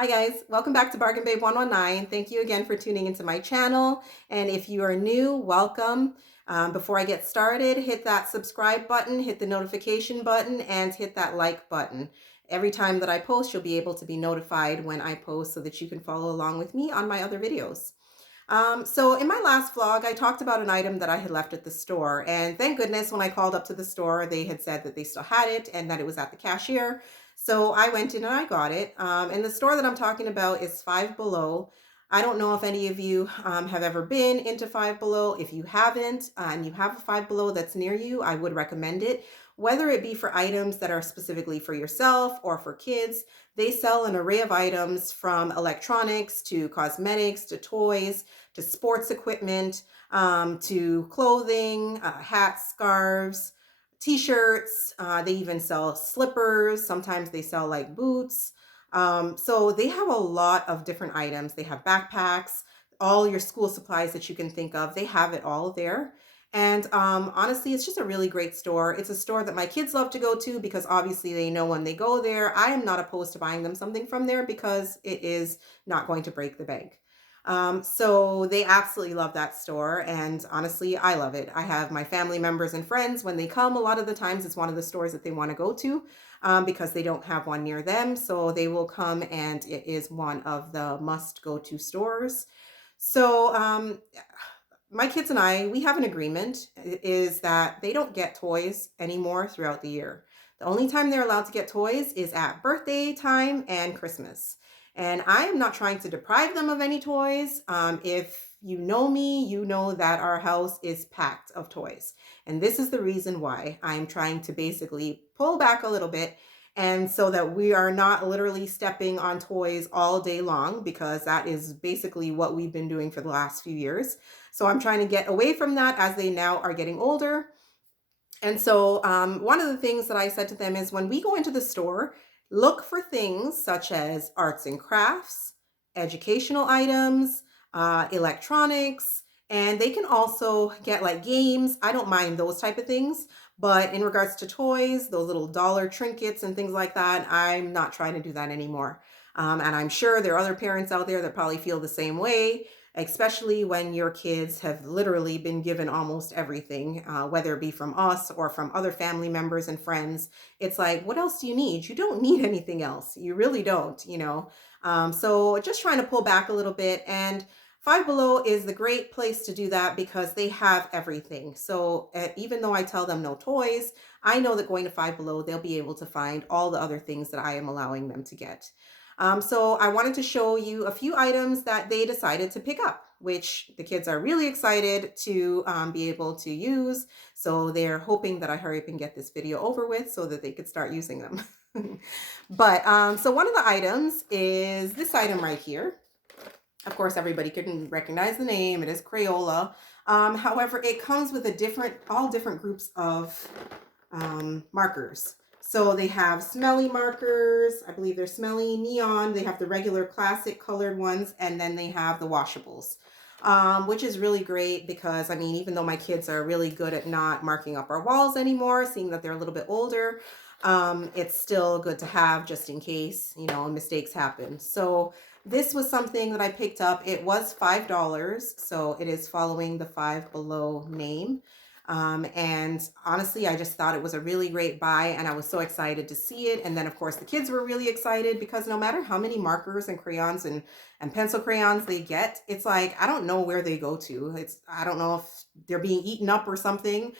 Hi guys, welcome back to Bargain Babe 119. Thank you again for tuning into my channel. And if you are new, welcome. Before I get started, hit that subscribe button, hit the notification button, and hit that like button. Every time that I post, you'll be able to be notified when I post so that you can follow along with me on my other videos. So in my last vlog, I talked about an item that I had left at the store. And thank goodness when I called up to the store, they had said that they still had it and that it was at the cashier. So I went in and I got it. And the store that I'm talking about is Five Below. I don't know if any of you have ever been into Five Below. If you haven't and you have a Five Below that's near you, I would recommend it. Whether it be for items that are specifically for yourself or for kids, they sell an array of items from electronics to cosmetics to toys to sports equipment, to clothing, hats, scarves, t-shirts. They even sell slippers. Sometimes they sell like boots. So they have a lot of different items. They have backpacks, all your school supplies that you can think of. They have it all there. And honestly, it's just a really great store. It's a store that my kids love to go to because obviously they know when they go there, I am not opposed to buying them something from there because it is not going to break the bank. So they absolutely love that store. And honestly, I love it. I have my family members and friends when they come, a lot of the times it's one of the stores that they want to go to because they don't have one near them. So they will come and it is one of the must go to stores. So my kids and I, we have an agreement is that they don't get toys anymore throughout the year. The only time they're allowed to get toys is at birthday time and Christmas. And I am not trying to deprive them of any toys. If you know me, you know that our house is packed of toys. And this is the reason why I'm trying to basically pull back a little bit and so that we are not literally stepping on toys all day long, because that is basically what we've been doing for the last few years. So I'm trying to get away from that as they now are getting older. And so one of the things that I said to them is when we go into the store, look for things such as arts and crafts, educational items, electronics, and they can also get like games. I don't mind those type of things. But in regards to toys, those little dollar trinkets and things like that, I'm not trying to do that anymore. And I'm sure there are other parents out there that probably feel the same way, especially when your kids have literally been given almost everything, whether it be from us or from other family members and friends. It's like, what else do you need? You don't need anything else. You really don't. So just trying to pull back a little bit. And Five Below is the great place to do that because they have everything. So even though I tell them no toys, I know that going to Five Below, they'll be able to find all the other things that I am allowing them to get. So I wanted to show you a few items that they decided to pick up, which the kids are really excited to be able to use. So they're hoping that I hurry up and get this video over with so that they could start using them. But so one of the items is this item right here. Of course, everybody can recognize the name. It is Crayola. However, it comes with all different groups of markers. So they have smelly markers. I believe they're smelly neon. They have the regular classic colored ones, and then they have the washables, which is really great because, I mean, even though my kids are really good at not marking up our walls anymore, seeing that they're a little bit older, it's still good to have just in case, mistakes happen. So this was something that I picked up. It was $5, so it is following the Five Below name. And honestly, I just thought it was a really great buy and I was so excited to see it. And then of course the kids were really excited because no matter how many markers and crayons and pencil crayons they get, it's like, I don't know where they go to. I don't know if they're being eaten up or something.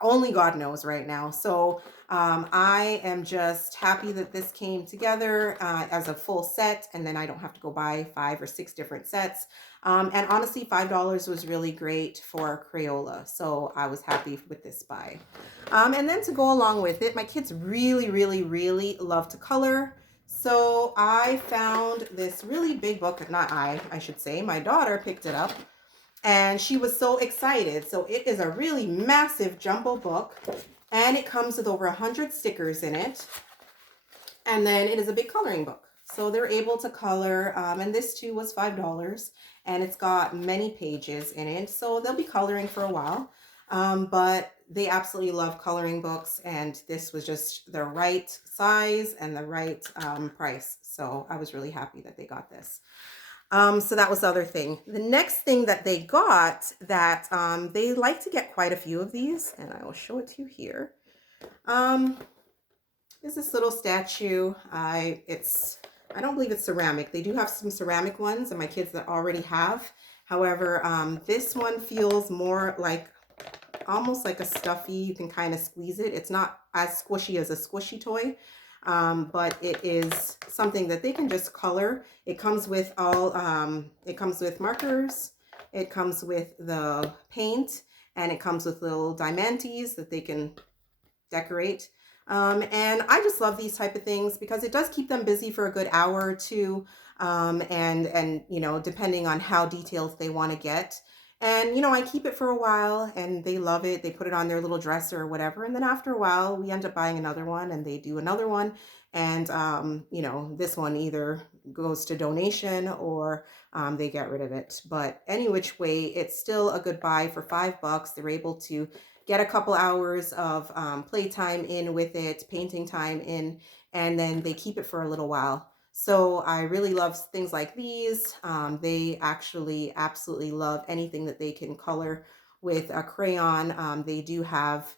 Only God knows right now. So I am just happy that this came together as a full set, and then I don't have to go buy 5 or 6 different sets. And honestly, $5 was really great for Crayola. So I was happy with this buy. And then to go along with it, my kids really, really, really love to color. So I found this really big book. Not I should say. My daughter picked it up and she was so excited. So it is a really massive jumbo book and it comes with over 100 stickers in it. And then it is a big coloring book. So they're able to color, and this too was $5, and it's got many pages in it. So they'll be coloring for a while. But they absolutely love coloring books, and this was just the right size and the right price. So I was really happy that they got this. So that was the other thing. The next thing that they got that they like to get quite a few of these, and I will show it to you here. Um, is this little statue. I don't believe it's ceramic. They do have some ceramic ones, and my kids that already have. However, this one feels more like almost like a stuffy. You can kind of squeeze it. It's not as squishy as a squishy toy, but it is something that they can just color. It comes with it comes with markers. It comes with the paint, and it comes with little diamantes that they can decorate. And I just love these type of things because it does keep them busy for a good hour or two. And you know, depending on how detailed they want to get. And you know, I keep it for a while and they love it. They put it on their little dresser or whatever. And then after a while, we end up buying another one and they do another one. And you know, this one either goes to donation or they get rid of it. But any which way, it's still a good buy for $5. They're able to get a couple hours of playtime in with it, painting time in, and then they keep it for a little while. So I really love things like these. They actually absolutely love anything that they can color with a crayon. They do have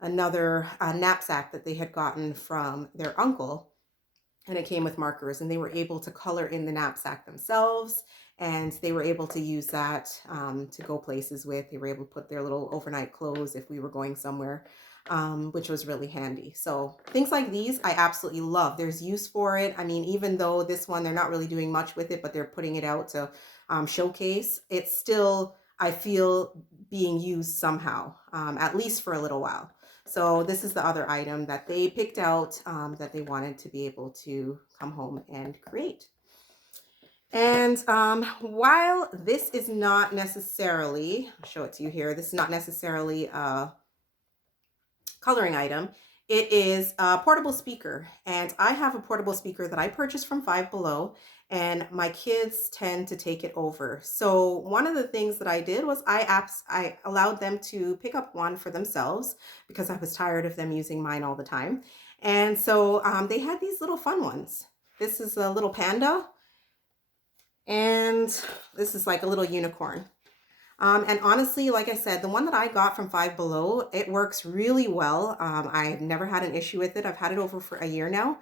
another knapsack that they had gotten from their uncle, and it came with markers, and they were able to color in the knapsack themselves, and they were able to use that to go places with. They were able to put their little overnight clothes if we were going somewhere, which was really handy. So things like these I absolutely love. There's use for it. I mean, even though this one they're not really doing much with it, but they're putting it out to showcase, it's still, I feel, being used somehow, at least for a little while. So this is the other item that they picked out that they wanted to be able to come home and create. And while this is not necessarily, I'll show it to you here, this is not necessarily a coloring item, it is a portable speaker. And I have a portable speaker that I purchased from Five Below, and my kids tend to take it over. So one of the things that I did was I allowed them to pick up one for themselves because I was tired of them using mine all the time. And so they had these little fun ones. This is a little panda, and this is like a little unicorn. And honestly, like I said, the one that I got from Five Below, it works really well. I've never had an issue with it. I've had it over for a year now.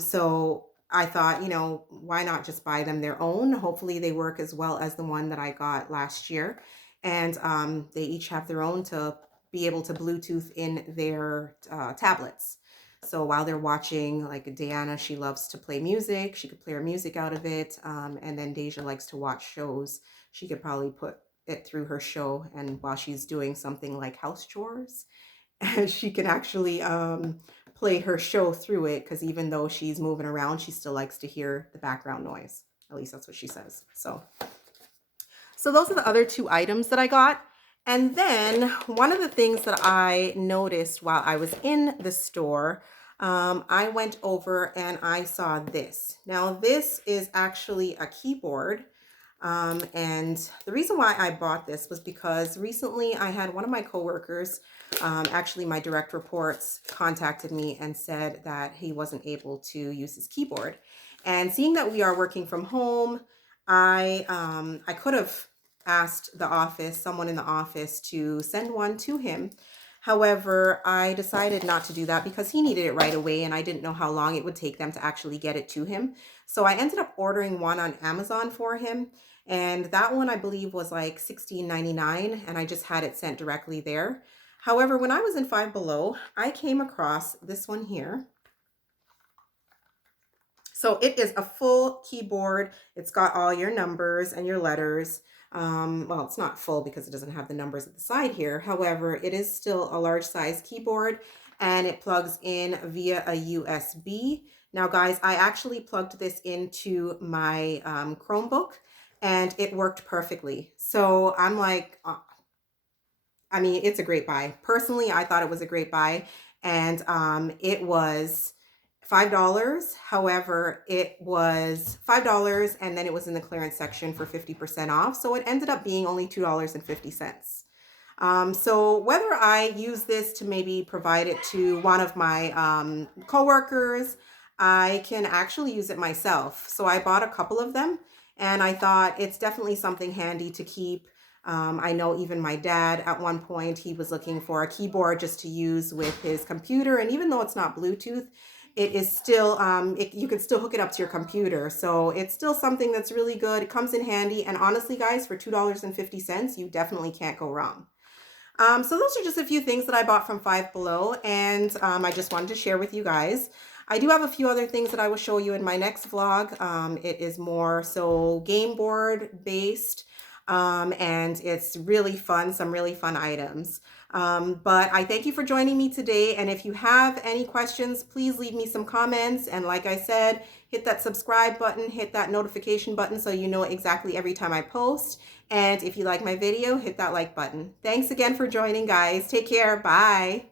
So I thought, you know, why not just buy them their own? Hopefully they work as well as the one that I got last year. And they each have their own to be able to Bluetooth in their tablets. So while they're watching, like Diana, she loves to play music. She could play her music out of it. And then Deja likes to watch shows. She could probably put it through her show, and while she's doing something like house chores, she can actually play her show through it, because even though she's moving around, she still likes to hear the background noise. At least that's what she says. So those are the other two items that I got. And then one of the things that I noticed while I was in the store, I went over and I saw this. Now this is actually a keyboard. And the reason why I bought this was because recently I had one of my coworkers, actually my direct reports, contacted me and said that he wasn't able to use his keyboard. And seeing that we are working from home, I could have asked the office, someone in the office, to send one to him. However, I decided not to do that because he needed it right away and I didn't know how long it would take them to actually get it to him. So I ended up ordering one on Amazon for him. And that one I believe was like $16.99, and I just had it sent directly there. However, when I was in Five Below, I came across this one here. So it is a full keyboard. It's got all your numbers and your letters. Well, it's not full because it doesn't have the numbers at the side here. However, it is still a large size keyboard, and it plugs in via a USB. Now, guys, I actually plugged this into my Chromebook, and it worked perfectly. So I'm like, I mean, it's a great buy. Personally, I thought it was a great buy, and it was $5. However, it was $5 and then it was in the clearance section for 50% off. So it ended up being only $2.50. So whether I use this to maybe provide it to one of my coworkers, I can actually use it myself. So I bought a couple of them and I thought it's definitely something handy to keep. I know even my dad at one point, he was looking for a keyboard just to use with his computer. And even though it's not Bluetooth, it is still, you can still hook it up to your computer. So it's still something that's really good. It comes in handy. And honestly, guys, for $2.50, you definitely can't go wrong. So those are just a few things that I bought from Five Below, and I just wanted to share with you guys. I do have a few other things that I will show you in my next vlog. It is more so game board based, and it's really fun, some really fun items. But I thank you for joining me today, and if you have any questions, please leave me some comments. And like I said, hit that subscribe button, hit that notification button so you know exactly every time I post. And if you like my video, hit that like button. Thanks again for joining, guys. Take care. Bye.